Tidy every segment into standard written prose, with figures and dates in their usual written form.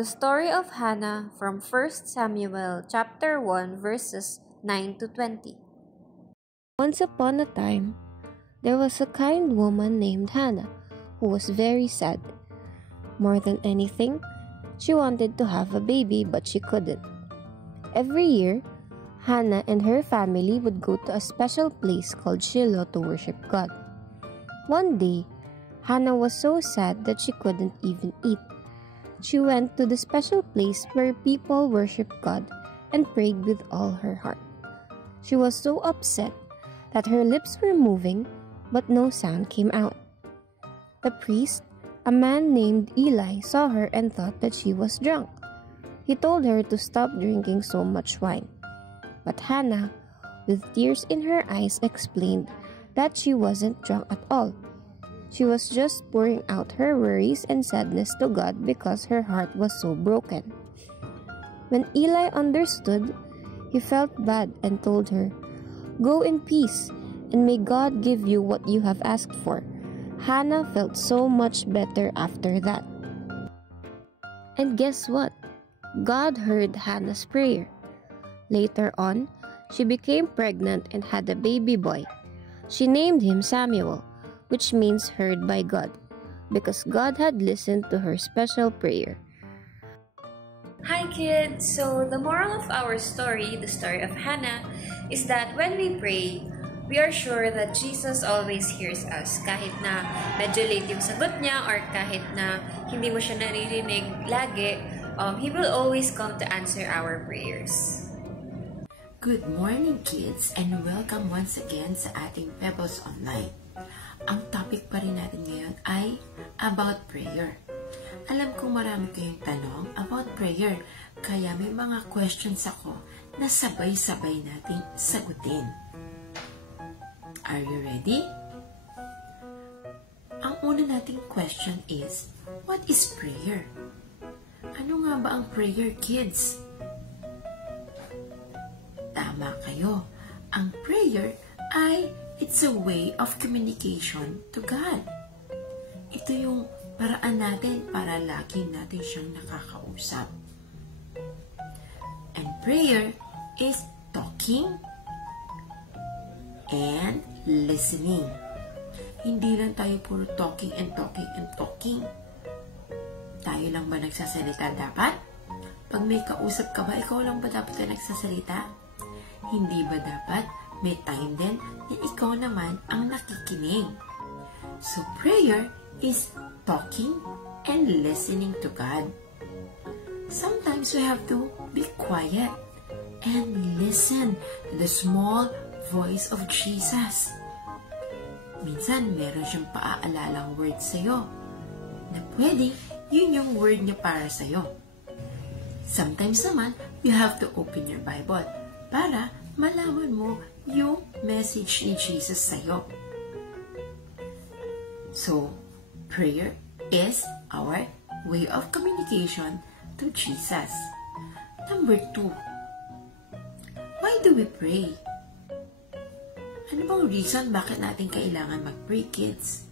The story of Hannah from 1 Samuel chapter 1 verses 9 to 20. Once upon a time, there was a kind woman named Hannah who was very sad. More than anything, she wanted to have a baby but she couldn't. Every year, Hannah and her family would go to a special place called Shiloh to worship God. One day, Hannah was so sad that she couldn't even eat. She went to the special place where people worship God and prayed with all her heart. She was so upset that her lips were moving but no sound came out. The priest, a man named Eli, saw her and thought that she was drunk. He told her to stop drinking so much wine. But Hannah, with tears in her eyes, explained that she wasn't drunk at all. She was just pouring out her worries and sadness to God because her heart was so broken. When Eli understood, he felt bad and told her, "Go in peace, and may God give you what you have asked for." Hannah felt so much better after that. And guess what? God heard Hannah's prayer. Later on, she became pregnant and had a baby boy. She named him Samuel, which means heard by God, because God had listened to her special prayer. Hi kids! So the moral of our story, the story of Hannah, is that when we pray, we are sure that Jesus always hears us. Kahit na medyo late yung sagot niya or kahit na hindi mo siya naririnig lagi, He will always come to answer our prayers. Good morning kids and welcome once again sa ating Pebbles Online. Ang topic pa rin natin ngayon ay about prayer. Alam ko marami kayong tanong about prayer, kaya may mga questions ako na sabay-sabay nating sagutin. Are you ready? Ang una nating question is, what is prayer? Ano nga ba ang prayer, kids? Tama kayo. Ang prayer ay it's a way of communication to God. Ito yung paraan natin para lagi natin siyang nakakausap. And prayer is talking and listening. Hindi lang tayo puro talking and talking and talking. Tayo lang ba nagsasalita dapat? Pag may kausap ka ba, ikaw lang ba dapat na nagsasalita? Hindi ba dapat may time din na ikaw naman ang nakikinig? So prayer is talking and listening to God. Sometimes we have to be quiet and listen to the small voice of Jesus. Minsan, meron siyang paaalalang word sa'yo na pwedeng yun yung word niya para sa'yo. Sometimes naman, you have to open your Bible para malaman mo yung message ni Jesus sa'yo. So, prayer is our way of communication to Jesus. Number 2, why do we pray? Ano bang reason bakit natin kailangan mag-pray, kids?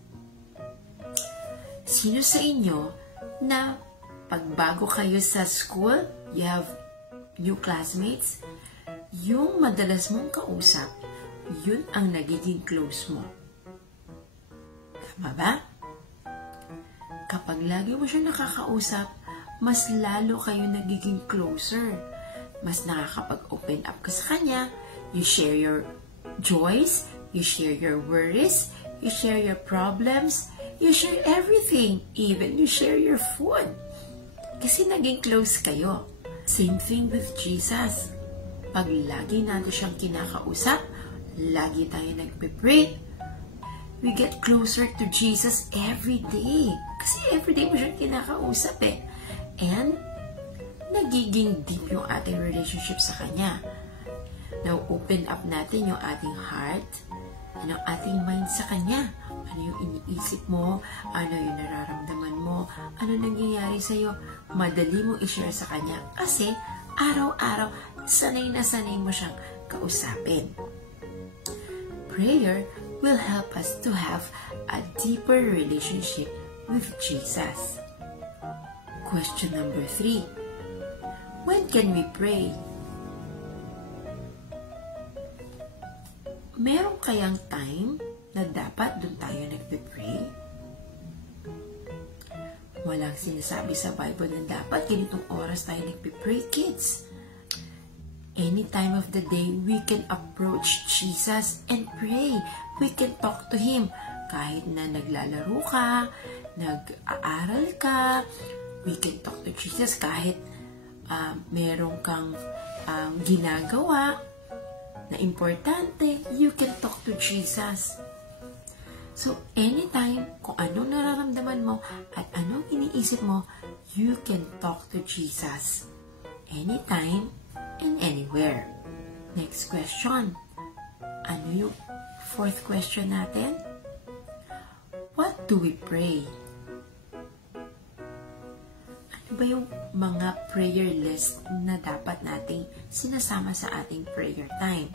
Sino sa inyo na pagbago kayo sa school, you have new classmates, yung madalas mong kausap, yun ang nagiging close mo. Tama ba? Kapag lagi mo siya nakakausap, mas lalo kayo nagiging closer. Mas nakakapag-open up ka sa kanya, you share your joys, you share your worries, you share your problems, you share everything, even you share your food. Kasi naging close kayo. Same thing with Jesus. Pag lagi natin siyang kinakausap, lagi tayo nagpe-pray, we get closer to Jesus every day. Kasi every day mo siyang kinakausap eh. And, nagiging deep yung ating relationship sa Kanya. Now, open up natin yung ating heart and ang ating mind sa Kanya. Ano yung iniisip mo, ano yung nararamdaman mo, ano nangyayari sa'yo, madali mo i-share sa Kanya kasi araw-araw, sanay na sanay mo siyang kausapin. Prayer will help us to have a deeper relationship with Jesus. Question number 3. When can we pray? Meron kayang time na dapat doon tayo nagpe-pray? Walang sinasabi sa Bible na dapat ganitong oras tayo nagpe-pray, kids. Any time of the day, we can approach Jesus and pray. We can talk to Him. Kahit na naglalaro ka, nag-aaral ka, we can talk to Jesus kahit meron kang ginagawa na importante, you can talk to Jesus. So, anytime, kung anong nararamdaman mo at anong iniisip mo, you can talk to Jesus. Anytime and anywhere. Next question. Ano yung 4th question natin? What do we pray? Ano ba yung mga prayer list na dapat nating sinasama sa ating prayer time?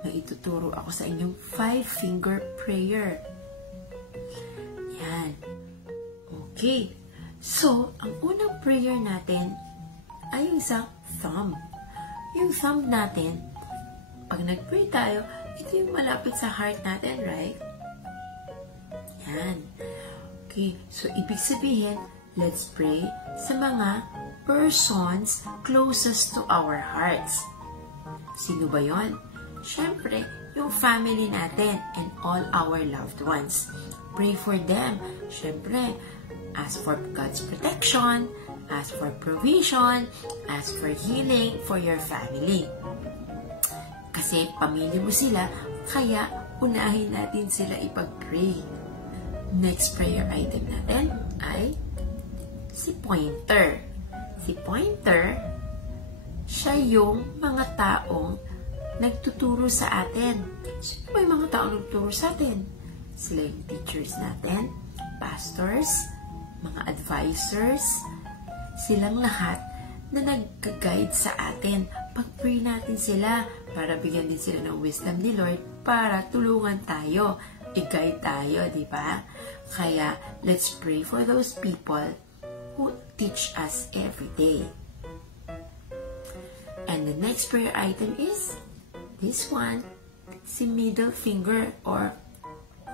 May ituturo ako sa inyong 5-finger prayer. Yan. Okay. So, ang unang prayer natin ay yung sa thumb. Yung thumb natin, pag nag-pray tayo, ito yung malapit sa heart natin, right? Yan. Okay. So, ibig sabihin, let's pray sa mga persons closest to our hearts. Sino ba yon? Siyempre, yung family natin and all our loved ones. Pray for them. Siyempre, ask for God's protection, ask for provision, ask for healing for your family. Kasi pamilya mo sila, kaya unahin natin sila ipag-pray. Next prayer item natin ay si Pointer. Si Pointer, siya yung mga taong nagtuturo sa atin. Sino ba yung mga taong nagtuturo sa atin? Sila yung teachers natin, pastors, mga advisors, silang lahat na nag-guide sa atin. Pag-pray natin sila para bigyan din sila ng wisdom ni Lord para tulungan tayo, i-guide tayo, di ba? Kaya, let's pray for those people who teach us every day. And the next prayer item is this one, si middle finger or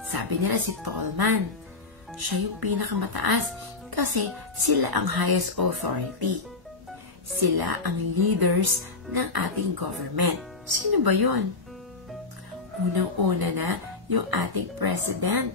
sabi nila si tall man. Siya yung pinakamataas kasi sila ang highest authority. Sila ang leaders ng ating government. Sino ba yun? Unang-una na yung ating president.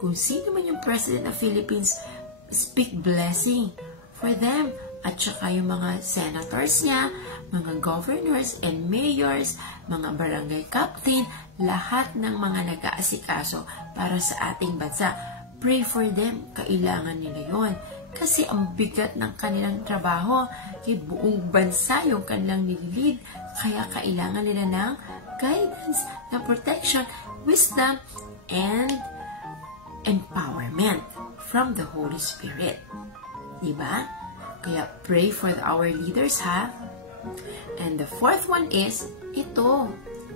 Kung sino man yung president ng Philippines, speak blessing for them. At saka yung mga senators niya, mga governors and mayors, mga barangay captain, lahat ng mga nag-aasikaso para sa ating bansa. Pray for them. Kailangan nila yon. Kasi ang bigat ng kanilang trabaho, kay buong bansa yung kanilang nililid. Kaya kailangan nila ng guidance, ng protection, wisdom, and empowerment from the Holy Spirit. Diba? Kaya pray for our leaders, ha? And the 4th one is, ito,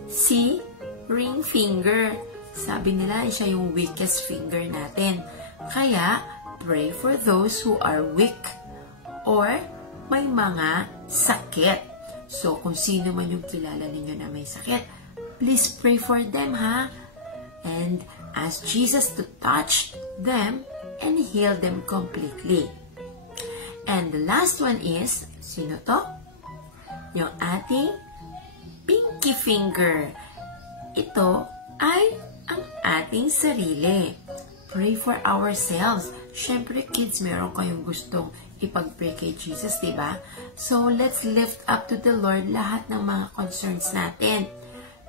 si ring finger. Sabi nila, siya yung weakest finger natin. Kaya, pray for those who are weak or may mga sakit. So, kung sino man yung kilala ninyo na may sakit, please pray for them, ha? And ask Jesus to touch them and heal them completely. And the last one is, sino to? Yung ating pinky finger. Ito ay ang ating sarili. Pray for ourselves. Siyempre, kids, meron kayong gustong ipag-pray kay Jesus, diba? So, let's lift up to the Lord lahat ng mga concerns natin.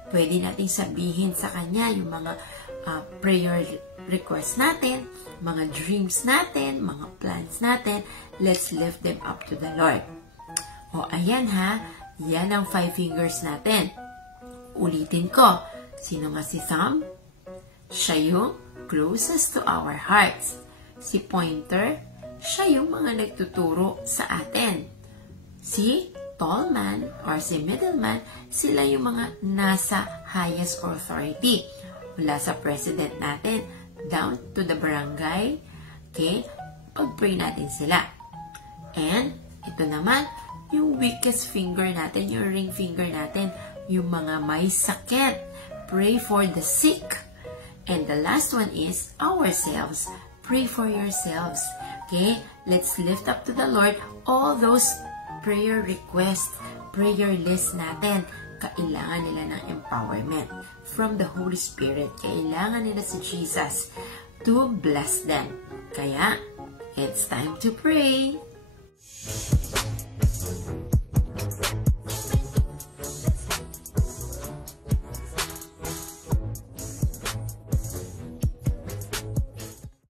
Pwede natin sabihin sa Kanya yung mga prayer requests natin, mga dreams natin, mga plans natin. Let's lift them up to the Lord. O, ayan ha. Yan ang 5 fingers natin. Ulitin ko. Sino nga si thumb? Siya yung closest to our hearts. Si pointer, siya yung mga nagtuturo sa atin. Si tall man or si middle man, sila yung mga nasa highest authority. Mula sa president natin, down to the barangay. Okay? Pag-pray natin sila. And ito naman, yung weakest finger natin, yung ring finger natin, yung mga may sakit. Pray for the sick. And the last one is ourselves. Pray for yourselves. Okay? Let's lift up to the Lord all those prayer requests, prayer list natin. Kailangan nila ng empowerment from the Holy Spirit. Kailangan nila si Jesus to bless them. Kaya, it's time to pray.